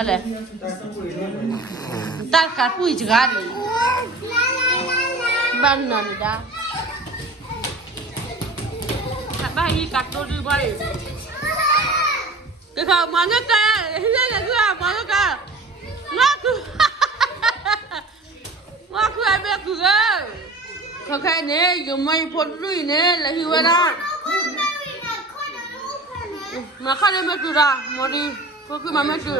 Vale. Tak kapu ijgari. Banana da. Bayi kato di bayi. Kalau mana kaya, ini juga mana kaya. Ngaku ambil juga. Kakak ni, jumai potru ini lagi wala. Makan ni betul dah, mari. Fokus mama tu.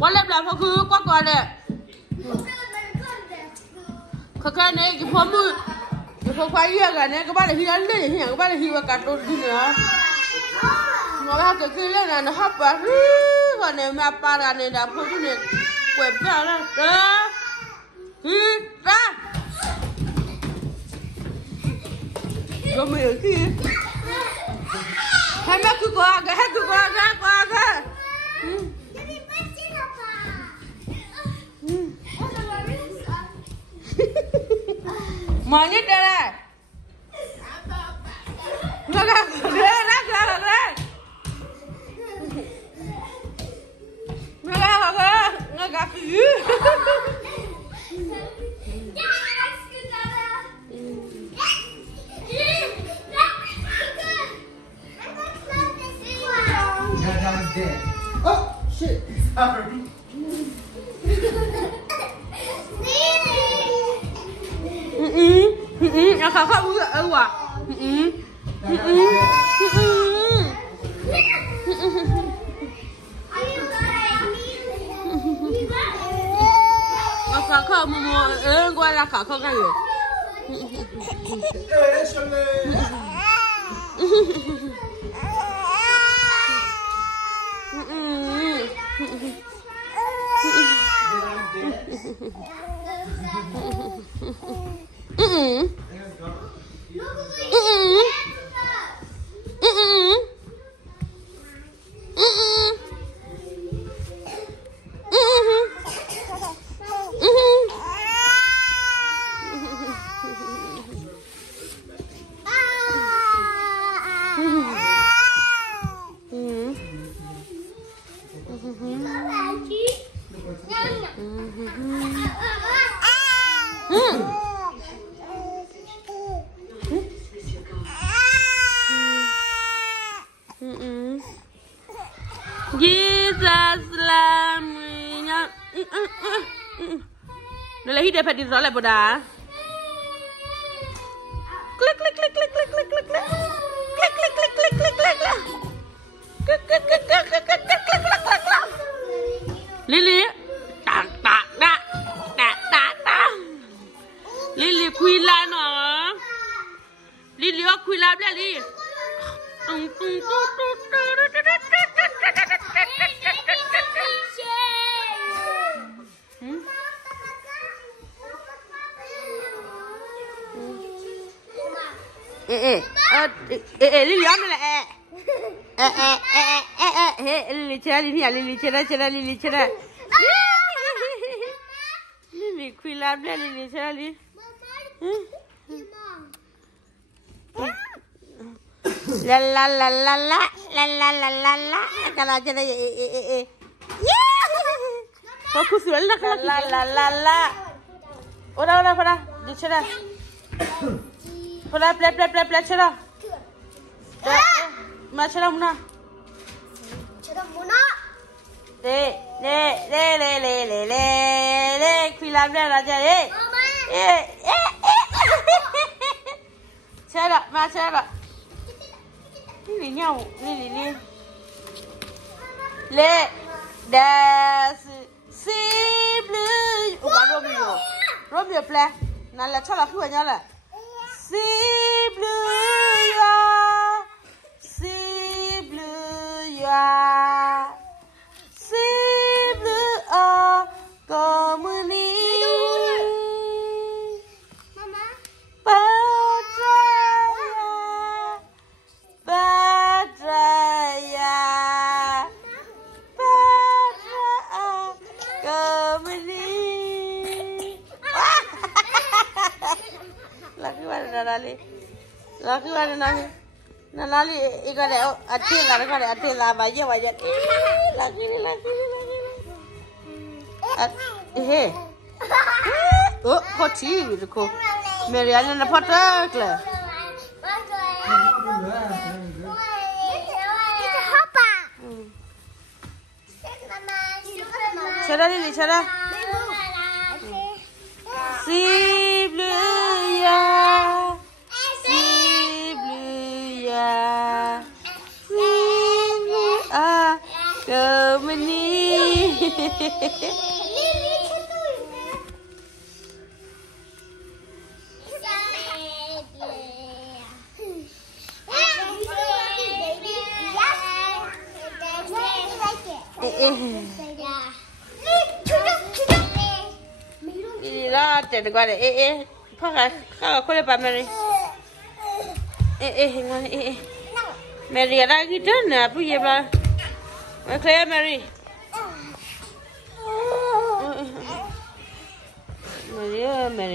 Boleh belah fokus kau kau ada. Kakak ni, kamu, kau kaya kan? Kau balik hilang ni, kau balik hilang kato di ni. Ngora ke kile na na hapa ko ne ma para ne da pho tu ne kwe pa la da hi ta go me ki ha ma ku ko ga jadi pasti apa mane dara ngora Ngagak oh shit sorry kakak udah awak kakak mau gua lah kakak kan ya. Jesus lamnya. Nelahi dapat disoleh boda. Klik klik klik klik klik klik klik klik klik klik klik klik klik klik klik. Lili, tak tak tak tak tak tak. Lili kuila no. Lili aku kuila beli. Tung tung tung tung tung. Lili mana lah? Lili cerah ni, Lili cerah. Lili kuilam dia, Lili cerah ni. La. Kalau cerah fokus dulu lah kalau la. Ora pada, cerah. Pada play cerah. Macam mana? Le. Film dia raja le. Cerah, macam apa? Ini nyau, ini. Le, das, si blue. Bukan Romeo play. Nala cakap aku hanya lah. Si blue ya. Si blue komuni. Mama. Badraya. Komuni. Laki mana nali ikan ada atil lah, baca. Laki ni. Hey. Oh, hoti ko. Mariana na patakla. Chara Lily, chara. Sibluya. Sibluya. Sibluya. Kemeni. Jadi gua ada pakai kau lepas Mary. Mary ada gitu na, apa ya bah? Macam Mary.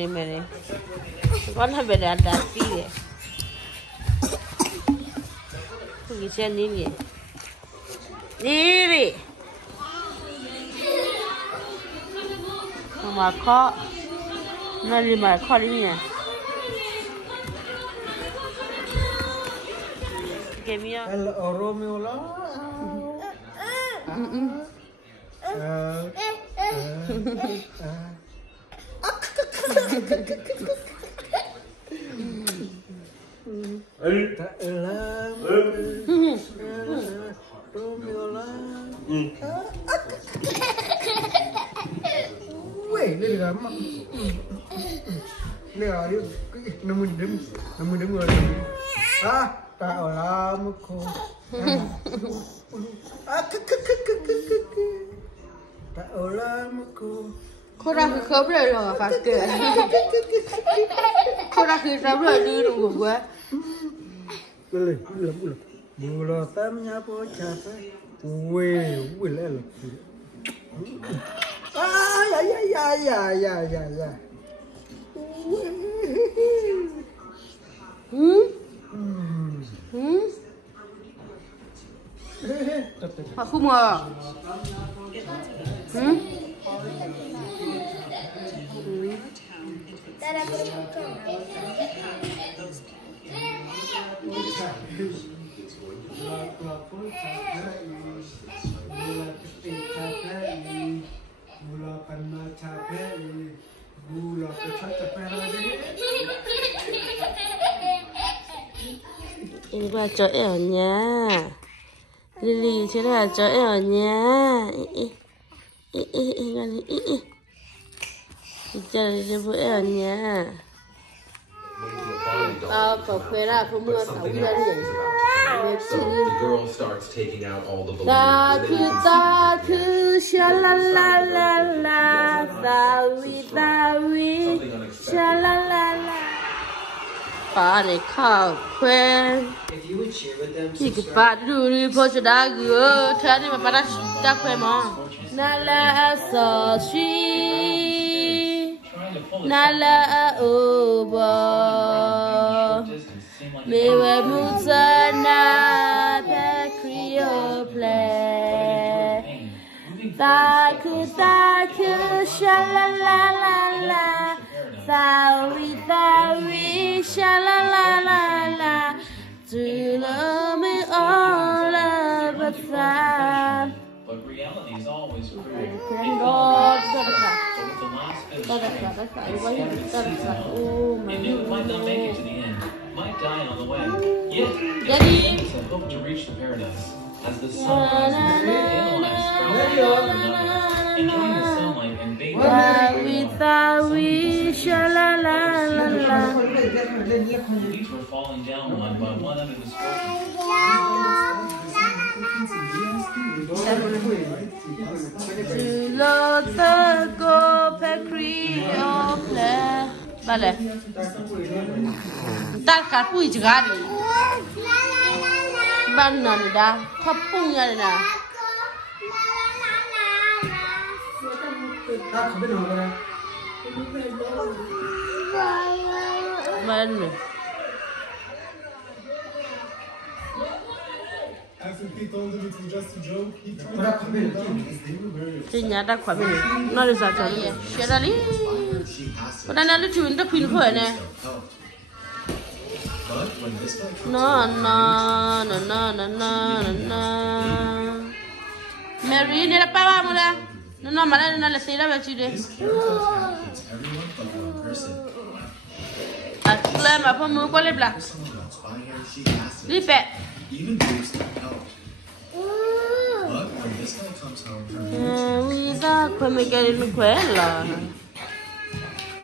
Mary. Kau nak beda ada sih. Pergi sini ni. Ni. Mama kau. Nari mai kau ni ya. Kemia. El Romeo lah. Romeo lah. Weh, ni dah mak. Ni ada namun dem ah tak lama ko tak lama ko kau dah kau berapa fakir kau dah kita berapa dulu gua boleh mula tamnya po capek weh lah ya Aku mau. Ini baca elnya. Lily cerita baca elnya. Bicara dia elnya. Kau kira aku mau tahu dari The girl starts taking out all the balloons. Taku, shalalala, dawi, shalalala. Pare kau kuen. Jika padu ni pojok dagu, tadi pada tak kuen mah. Nala asosi, nala oba. Mewe mutana pekrio play. Taku shalalala. Thawi, shalalala. To love me all of the time. But reality is always cruel. You knew it might not make it to the end, might die on the way. Yet, it hope to reach the paradise. As the sun rises, dandelions sprout one after another, enjoying the sunlight and bathing. Thawi, shalalala. Leaves were falling down one by one under the scorching go pekrio play. Vale. Tak kapui juga ni. Mana ni dah? Kapung ya ni dah. Mana? As if he told him it was just a joke, he told him to calm down because they were very Tinya da kwa bene. No le sa tani. Sherali. But na le tu inda pin ko ne. No. Mary ne la pa mo la. No mala na le sei la ba tu de. Atla ma pa mo ko le black. Lipe. Even boobs can help. But when this guy comes home from Isa come che le quella.